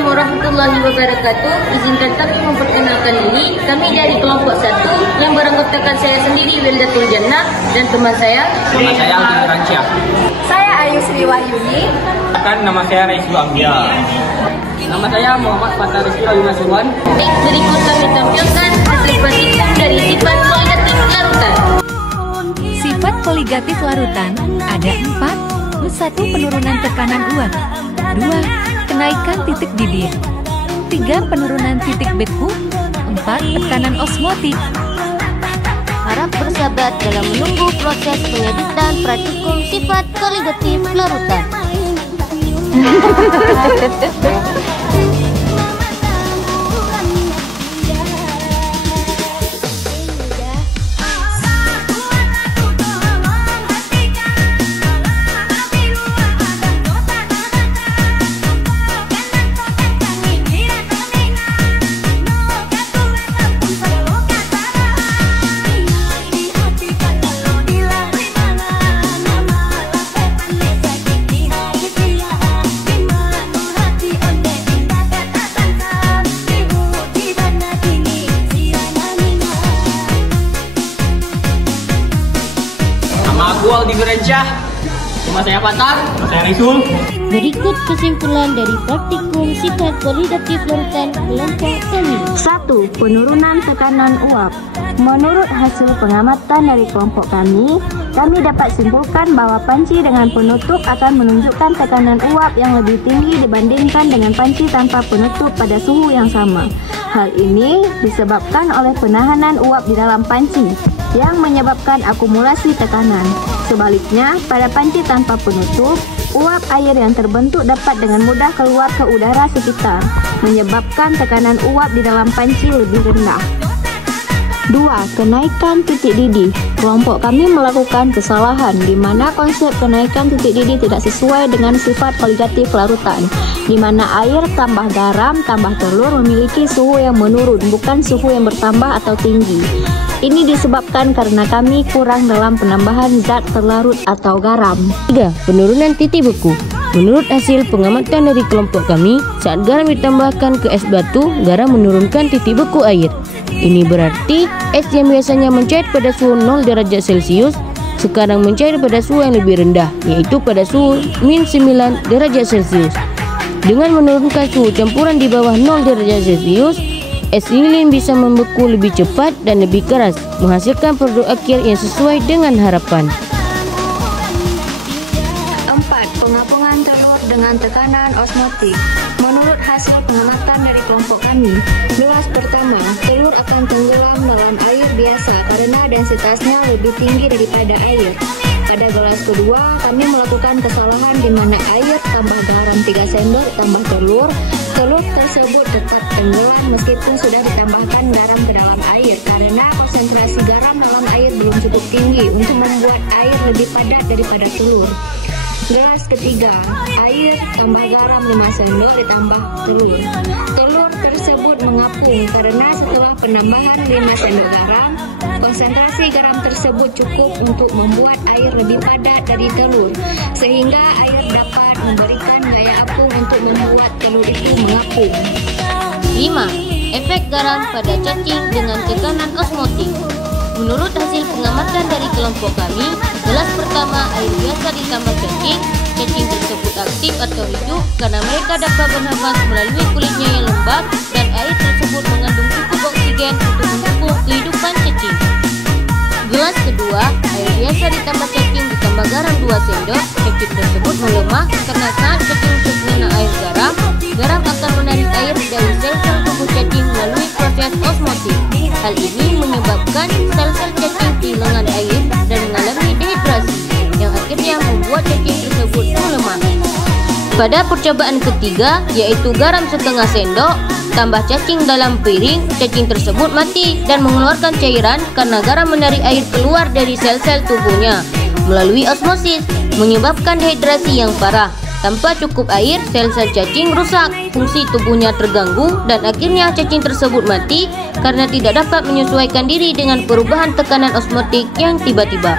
Assalamualaikum warahmatullahi wabarakatuh. Izinkan kami memperkenalkan diri. Kami dari kelompok 1 yang beranggotakan saya sendiri Wildatul Jannah dan teman saya. Nama saya Alvin Rancia. Saya Ayu Sri Wahyuni. Nama saya Raisul Ambia. Nama saya Muhammad Fathar Rizky Yunasuwan. Berikut kami tampilkan hasil penelitian dari sifat koligatif larutan. Sifat koligatif larutan ada 4. 1. Penurunan tekanan uap. 2. Kenaikan titik didih. 3. Penurunan titik beku. 4. Tekanan osmotik. Harap bersabar dalam menunggu proses pengeditan praktikum sifat koligatif larutan. Nama aku Aldi Rancia. Nama saya Fathar. Nama saya Raisul. Berikut kesimpulan dari praktikum sifat koligatif larutan kelompok kami. 1. Penurunan tekanan uap. Menurut hasil pengamatan dari kelompok kami dapat simpulkan bahwa panci dengan penutup akan menunjukkan tekanan uap yang lebih tinggi dibandingkan dengan panci tanpa penutup pada suhu yang sama. Hal ini disebabkan oleh penahanan uap di dalam panci yang menyebabkan akumulasi tekanan. Sebaliknya, pada panci tanpa penutup, uap air yang terbentuk dapat dengan mudah keluar ke udara sekitar, menyebabkan tekanan uap di dalam panci lebih rendah. 2. Kenaikan titik didih. Kelompok kami melakukan kesalahan di mana konsep kenaikan titik didih tidak sesuai dengan sifat koligatif larutan, di mana air tambah garam tambah telur memiliki suhu yang menurun, bukan suhu yang bertambah atau tinggi. Ini disebabkan karena kami kurang dalam penambahan zat terlarut atau garam. 3. Penurunan titik beku. Menurut hasil pengamatan dari kelompok kami, saat garam ditambahkan ke es batu, garam menurunkan titik beku air. Ini berarti es yang biasanya mencair pada suhu 0 derajat Celcius sekarang mencair pada suhu yang lebih rendah, yaitu pada suhu -9 derajat Celcius. Dengan menurunkan suhu campuran di bawah 0 derajat Celcius, es lilin bisa membeku lebih cepat dan lebih keras, menghasilkan produk akhir yang sesuai dengan harapan. 4. Pengapungan telur dengan tekanan osmotik. Menurut hasil pengamatan dari kelompok kami, gelas pertama, telur akan tenggelam dalam air biasa karena densitasnya lebih tinggi daripada air. Pada gelas kedua, kami melakukan kesalahan di mana air tambah garam 3 sendok tambah telur. Telur tersebut tetap tenggelam meskipun sudah ditambahkan garam ke dalam air karena konsentrasi garam dalam air belum cukup tinggi untuk membuat air lebih padat daripada telur. Gelas ketiga, air tambah garam 5 sendok ditambah telur. Telur tersebut mengapung karena setelah penambahan 5 sendok garam, konsentrasi garam tersebut cukup untuk membuat air lebih padat dari telur, sehingga air dapat memberikan daya apung untuk membuat telur itu mengapung. 5. Efek garam pada cacing dengan tekanan osmotik. Menurut hasil pengamatan dari kelompok kami, gelas pertama air biasa ditambah cacing. Cacing tersebut aktif atau hidup karena mereka dapat bernafas melalui kulitnya yang lembab dan air tersebut mengandung cukup oksigen untuk mendukung kehidupan cacing. Gelas kedua, air biasa ditambah cacing ditambah garam 2 sendok. Cacing tersebut melemah karena saat cacing terkena air garam, garam akan menarik air dari sel-sel tubuh cacing melalui proses osmotik. Hal ini menyebabkan sel-sel cacing kehilangan air dan mengalami dehidrasi, yang akhirnya membuat cacing tersebut melemah. Pada percobaan ketiga, yaitu garam setengah sendok tambah cacing dalam piring, cacing tersebut mati dan mengeluarkan cairan karena garam menarik air keluar dari sel-sel tubuhnya melalui osmosis, menyebabkan dehidrasi yang parah. Tanpa cukup air, sel-sel cacing rusak, fungsi tubuhnya terganggu, dan akhirnya cacing tersebut mati karena tidak dapat menyesuaikan diri dengan perubahan tekanan osmotik yang tiba-tiba.